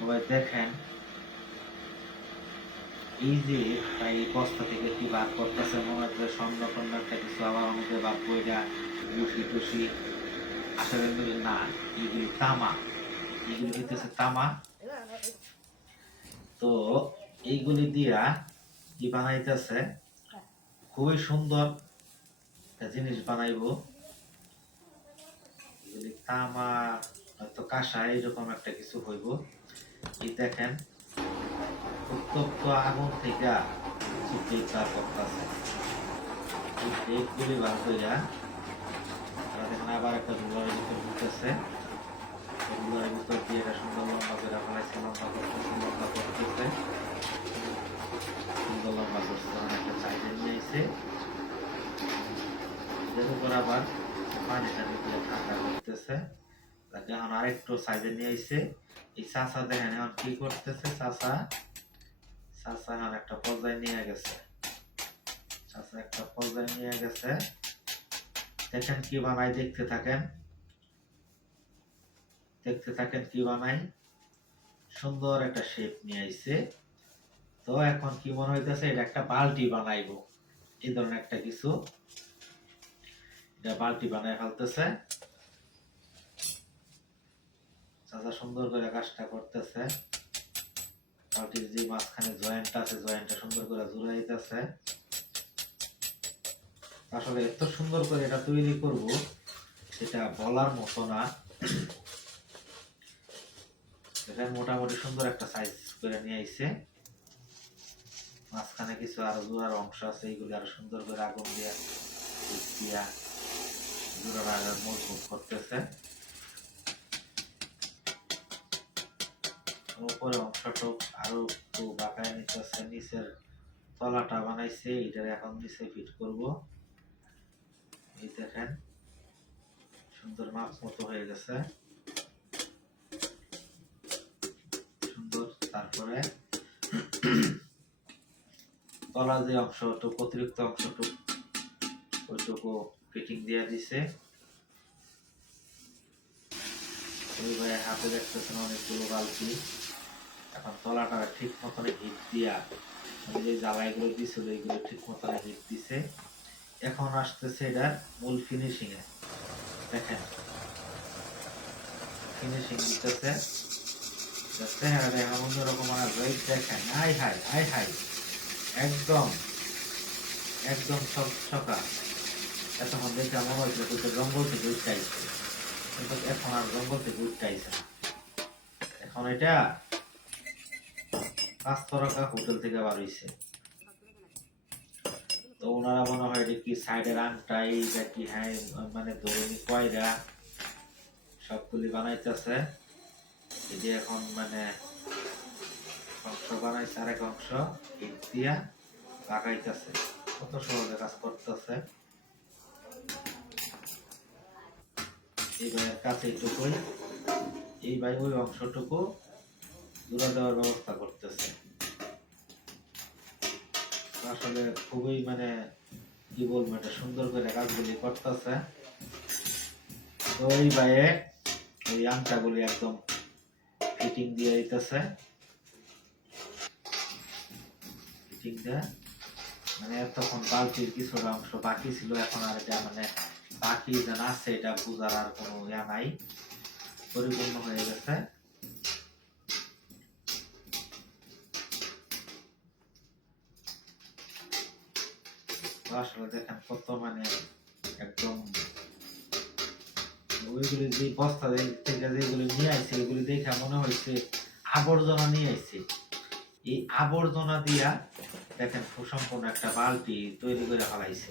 সবাই দেখেন এই যে তাই বস্তা থেকে কি বার করতেছে, মনে হচ্ছে স্বর্ণ টর্ণ একটা কিছু আবার আমাদের বার কইরা বসি টুসি। আসলে এগুলি না, এগুলি তামা, এগুলি হইতেছে তামা। তো এইগুলি দিয়া কি বানাইতেছে, খুবই সুন্দর একটা জিনিস বানাইবো। এগুলি তামা হয়তো কাঁসা এরকম একটা কিছু হইব। এই দেখেন উত্তপ্ত আগুন থেকে চিৎকার করতেছে। এই প্লেটগুলি বার কইরা দেখেন আবার একটা রুলারের ভিতর ঢুকতেছে। রুলারের ভিতর দিয়ে এটা সুন্দর লম্বা করে ফেলাইছে, লম্বা করতেছে, সুন্দর লম্বা করছে। একটা সাইডে নিয়ে আইছে, এর উপর আবার পানিটা দিয়ে ঠান্ডা করতেছে। তাকে এখন আরেকটু সাইডে নিয়ে আইছে। এই চাচা দেখেন এখন কি করতেছে, চাচা এখন একটা পর্যায়ে নিয়ে গেছে। চাচা একটা পর্যায়ে নিয়ে গেছে। দেখেন কি বানাই, দেখতে থাকেন কি বানাই। সুন্দর একটা শেপ নিয়ে আইছে। তো এখন কি মনে হইতেছে, এটা একটা বালতি বানাইবো, এই ধরনের একটা কিছু। এটা বালতি বানাই ফেলতেছে চাচা, সুন্দর করে কাজটা করতেছে। বালতির যে মাঝখানে জয়েন্ট আছে, জয়েন্টটা সুন্দর করে জুড়াইতেছে। আসলে এত সুন্দর করে এটা তৈরি করব, এটা বলার মতো না। এটা মোটামুটি সুন্দর একটা সাইজ করে নিয়ে আইছে। মাঝখানে কিছু আরো জোড়ার অংশ আছে, এইগুলি আরো সুন্দর করে আগুন দিয়া জোড়াটা আরো মজবুত করতেছে। উপরে অংশটা আরো একটু বাঁকায় নিতেছে। নিচের তলাটা বানাইছে, এটা এখন নিচে ফিট করব। এই দেখেন সুন্দর মাপ মতো হয়ে গেছে, সুন্দর। তারপরে তলা যে অংশটুকু, অতিরিক্ত অংশটুকু, ওইটুকু ফিটিং দিয়ে দিছে। ওই ভাই হাতে দেখতেছেন অনেকগুলো বালতি। এখন তলাটা ঠিক মতন হিট দিয়া, যে জ্বালাইগুলো দিছিল এইগুলো ঠিক মতন হিট দিছে। এখন আসতেছে এটার মূল ফিনিশিং এ। দেখেন ফিনিশিং দিতেছে, চেহারা দেখা অন্যরকম আসবে। দেখেন আই হাই একদম একদম ছকা। এতক্ষণ দেখে মনে হয়েছিল কিন্তু জঙ্গল থেকে উঠতে, কিন্তু এখন আর জঙ্গল থেকে উঠতে না। এখন এটা 5 তারকা হোটেল থেকে বার হইছে। তো ওনারা মনে হয় কি সাইডের আংটাই কি, হ্যাঁ মানে ধরুন কয়রা সবগুলি বানাইতেছে। এই যে এখন মানে অংশ বানাইছে, আরেক অংশ ইট দিয়া লাগাইতেছে। কত সহজে কাজ করতেছে। এই ভাইয়ের কাছে এইটুকুই, এই ভাই ওই অংশটুকু জোড়া দেওয়ার ব্যবস্থা করতেছে। আসলে খুবই মানে কি বলবো, এটা সুন্দর করে কাজগুলি করতেছে। তো এই ভাইয়ে ওই আংটাগুলি একদম ফিটিং দিয়ে দিতেছে। ফিটিং দেয় মানে এতক্ষণ বালতির কিছুটা অংশ বাকি ছিল, এখন আর এটা মানে বাকি যে আছে এটা বুঝার আর কোনো ইয়া নাই, পরিপূর্ণ হয়ে গেছে। আসলে দেখেন কত মানে একদম ওইগুলি যে বস্তা থেকে যেগুলি নিয়ে আসছে, এগুলি দেখে মনে হয়েছে আবর্জনা নিয়ে আসছে। এই আবর্জনা দিয়া দেখেন সুসম্পন্ন একটা বালতি তৈরি করে ফেলাইছে।